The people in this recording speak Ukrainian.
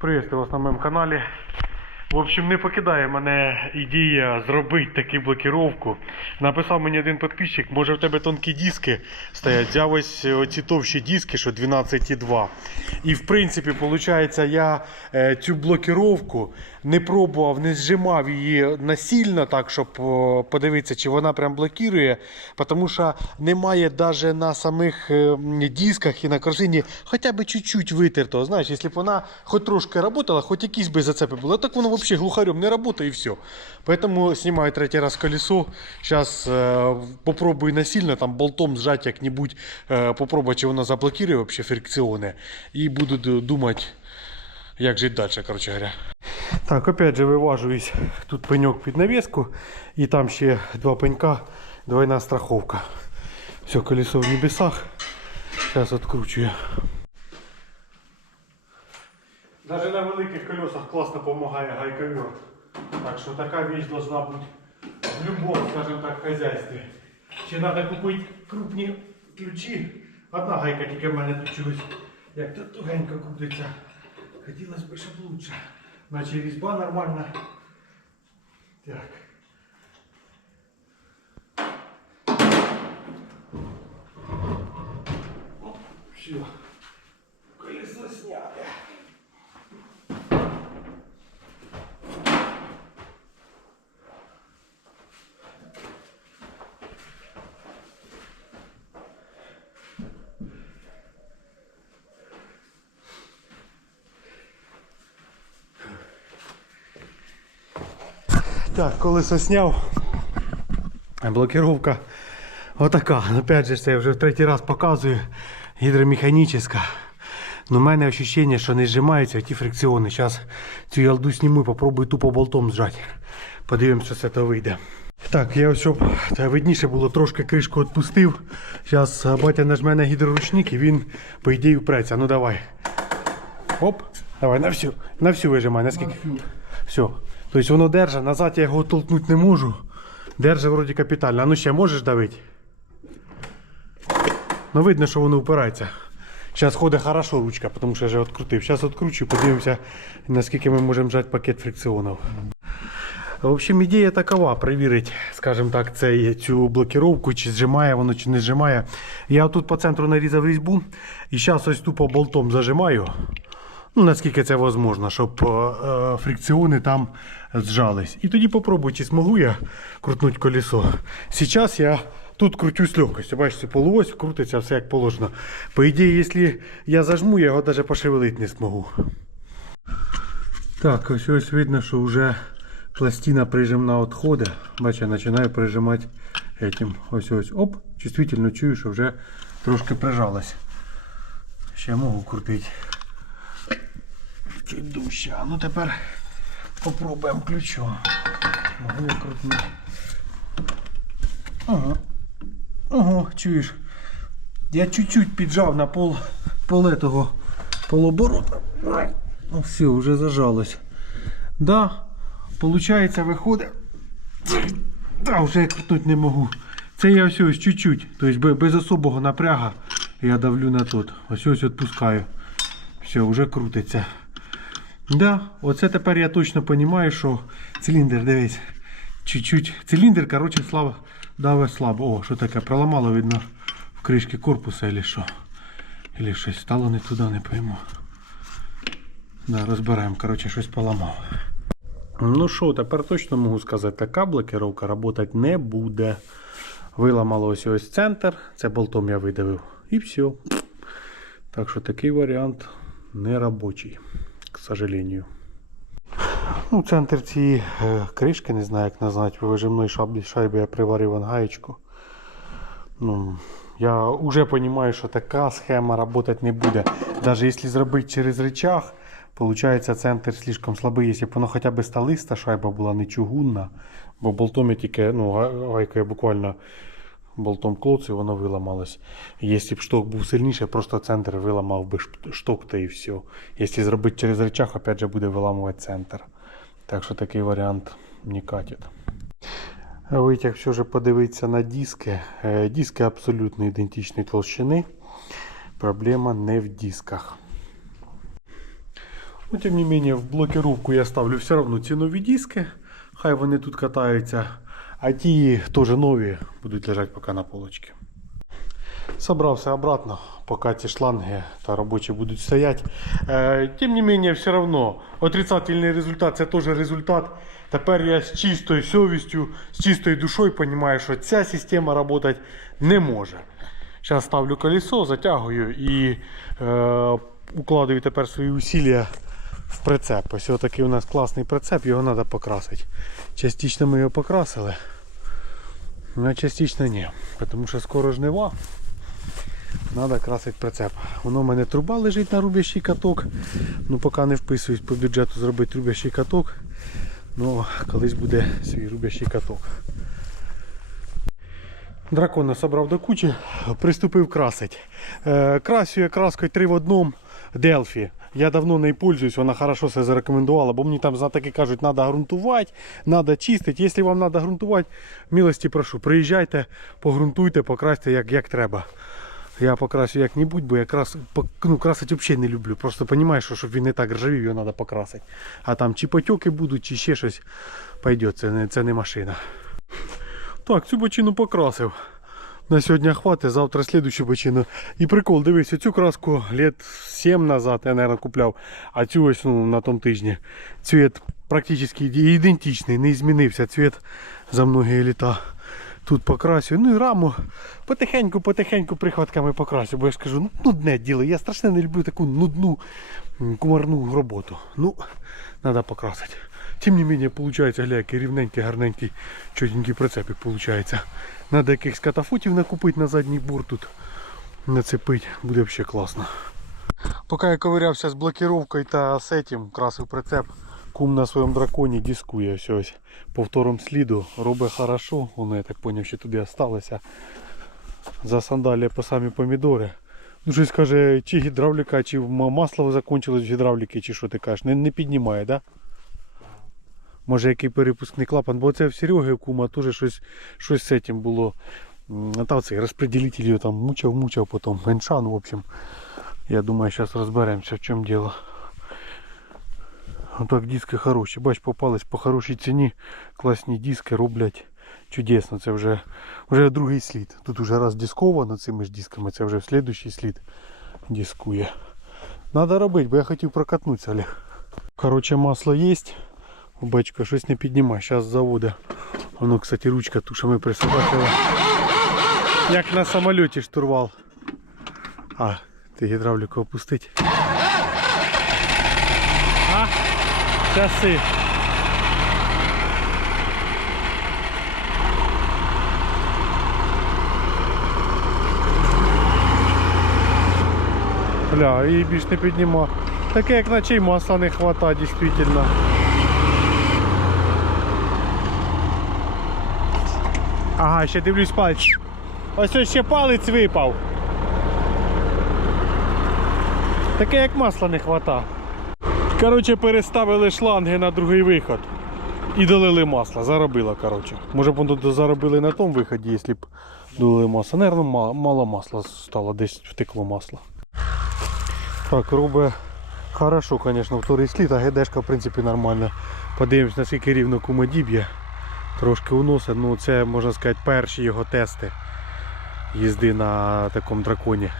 Приветствую вас на моєму каналі. В общем, не покидає мене ідея зробити таку блокировку. Написав мені один підписчик, може в тебе тонкі диски стоять. Взяв ось оці товщі диски, що 12,2. І в принципі, виходить, я е, цю блокировку не пробував, не зжимав її насильно, так, щоб подивитися, чи вона прям блокує. Тому що немає навіть на самих е, дисках і на корзині хоча б чуть-чуть витертого. Знаєш, якщо б вона хоч трошки працювала, хоч якісь би зацепи були, так воно взагалі глухарем не працює і все. Поэтому знімаю третій раз колесо. Зараз е, попробую насильно там болтом сжать як-небудь, е, попробую, чи воно заблокує вообще фрикціони. І буду д- думати, як жити далі, короче говоря. Так, опять же виважуюсь. Тут пеньок під навіску, і там ще два пенька, двойна страховка. Все, колесо в небесах. Зараз відкручую. Даже на великих колесах класно допомагає гайковер. Так що така вещь должна бути в любом, скажем так, хозяйстве. Чи треба купити крупні ключі. Одна гайка тільки в мене тут чогось. Як тут тугенько крутиться. Хотілося б, щоб лучше. Наче різьба нормальна. Так. Все. Так, колесо сняв. Блокировка отака. Опять же, це я вже в третій раз показую. Гідромеханічна. Ну, у мене ощущення, що не зжимаються ті фрикціони. Зараз цю ялду зніму і попробую тупо болтом зжати. Подивимося, що цього вийде. Так, я ось щоб видніше було, трошки кришку відпустив. Зараз батя нажме на гідроручник і він, по ідеї, впреться. Ну давай. Оп, давай, на всю, на всю вижимай, наскільки. Все. Тобто воно держа, назад я його толкнути не можу. Держа вроді капітально. А ну ще можеш давити? Ну видно, що воно впирається. Зараз ходить хорошо ручка, тому що я вже відкрутив. Зараз відкручу, подивимося, наскільки ми можемо вжати пакет фрикціонів. В общем, ідея такова, перевірити, скажімо так, цей, цю блокировку, чи зжимає воно, чи не зжимає. Я тут по центру нарізав різьбу і зараз ось тупо болтом зажимаю. Ну, наскільки це можливо, щоб е, фрикціони там зжались. І тоді попробую, чи змогу я крутнути колесо. Зараз я тут з легкостю. Бачите, полуось крутиться все як положено. По ідеї, якщо я зажму, я його навіть пошевелити не змогу. Так, ось ось видно, що вже пластина прижимна відходить. Бачите, я починаю прижимати этим. Ось ось. Оп, чувствительно чую, що вже трошки прижалась. Ще можу крутити. Чуть. А ну тепер попробуємо ключом. Могу крутнути. Ага. Ого, чуєш. Я чуть-чуть піджав на пол, этого полоборота. Ну все, вже зажалось. Да, получається, виходить. Да, вже я крутнути не можу. Це я ось ось чуть-чуть. Тобто без особого напряга я давлю на тот. Ось ось відпускаю. Все, вже крутиться. Да, оце тепер я точно розумію, що циліндр, дивись, чуть-чуть. Циліндр, коротше, слабо, даве слабо. О, що таке, проламало, видно, в кришки корпуса или що. Или щось стало не туди, не пойму. Да, розбираємо, коротше, щось поламав. Ну що, тепер точно можу сказати, така блокировка працювати не буде. Виламало ось ось центр, це болтом я видавив. І все. Так що такий варіант не робочий, сожалению. Ну, центр цієї е, кришки, не знаю, як назвати, вижимної шайби, шайби я приварив ангаєчку. Ну, я вже розумію, що така схема працювати не буде. Навіть якщо зробити через рычаг, Получається, центр слишком слабий, якщо б воно хоча б сталиста шайба була не чугунна, бо болтом я тільки, ну, га- гайкою буквально болтом клоців, воно виламалось. Якщо б шток був сильніший, просто центр виламав би шток та і все. Якщо зробити через рычаг, опять же буде виламувати центр. Так що такий варіант не катить. Витяг все ж подивитися на диски. Е, Диски абсолютно ідентичної толщини. Проблема не в дисках. Ну, тим не менее, в блокировку я ставлю все одно ці нові диски. Хай вони тут катаються. А ті теж нові будуть лежати поки на полочці. Собрався обратно, поки ці шланги та робочі будуть стояти. Е, тим не менее, все одно отрицательний результат це теж результат. Тепер я з чистою совістю, з чистою душою розумію, що ця система працювати не може. Зараз ставлю колесо, затягую і е, укладаю тепер свої усилля в прицеп. Ось такий у нас класний прицеп, його треба покрасити. Частично ми його покрасили, а частично ні. Тому що скоро жнива. Треба красити прицеп. Воно в мене труба лежить на рубящий каток. Ну поки не вписуюсь по бюджету зробити рубящий каток. Ну, колись буде свій рубящий каток. Дракона собрав до кучі, приступив красить. Е, красю я краскою 3 в одному Делфі. Я давно нею пользуюсь, вона хорошо себе зарекомендувала, бо мені там знатоки кажуть, треба ґрунтувати, треба чистити. Якщо вам треба ґрунтувати, милості прошу, приїжджайте, погрунтуйте, покрасьте як, як треба. Я покрасю як-небудь, бо я крас... ну, красити взагалі не люблю. Просто розумію, що щоб він не так ржавів, його треба покрасити. А там чи потьоки будуть, чи ще щось пойде, це не, це не машина. Так, цю бочину покрасив. На сьогодні хватить, завтра слідущу бочину. І прикол, дивись, цю краску лет 7 назад я, мабуть, купляв, а цю ось ну, на тому тижні. Цвіт практично ідентичний, не змінився цвіт за многі літа. Тут покрасю. Ну і раму потихеньку-потихеньку прихватками покрасю, бо я ж кажу, ну нудне діло. Я страшно не люблю таку нудну кумарну роботу. Ну, треба покрасити. Тим не менее, получается, гля, який рівненький, гарненький, чотенький прицепик получается. Надо якихось катафотів накупити на задній бур тут. Нацепити, буде взагалі класно. Поки я ковирявся з блокировкою та з этим, красив прицеп, кум на своєму драконі дискує ось по второму сліду, робить хорошо, воно я так зрозумів, що туди залишилося. За сандалі по самі помідори. Ну щось каже, чи гідравліка, чи масло закончилось в гідравліки, чи що ти кажеш, не, не піднімає, так? Да? Може який перепускний клапан, бо це в Сереги кума теж щось, щось з цим було. М, А там цей розпределитель його там мучав, мучав потім. Геншан, в общем. Я думаю, зараз розберемося, в чому діло. Отак диски хороші. Бач, попались по хорошій ціні. Класні диски роблять чудесно. Це вже, вже другий слід. Тут вже раз дисковано цими ж дисками, це вже в слідущий слід дискує. Надо робити, бо я хотів прокатнутися, Олег. Короче, масло є. Бачка щось не піднімає, зараз завода. Воно, кстати, ручка ту, що ми присобачили. Як на самольоті штурвал. А, ти гідравліку опустить. А, часи. Бля, і більш не підніма. Таке як наче й масла не хвата, дійсно. Ага, ще дивлюсь палець. Ось ось ще палець випав. Таке як масла не хвата. Коротше, переставили шланги на другий виход. І долили масло, заробило, коротше. Може б воно заробили на тому виході, якщо б долили масло. Наверно, мало, масла стало, десь втекло масло. Так, робить хорошо, звісно, вторий слід, а ГДшка в принципі нормально. Подивимось, наскільки рівно кумодіб'є. Трошки уносить, ну це можна сказати перші його тести їзди на такому драконі.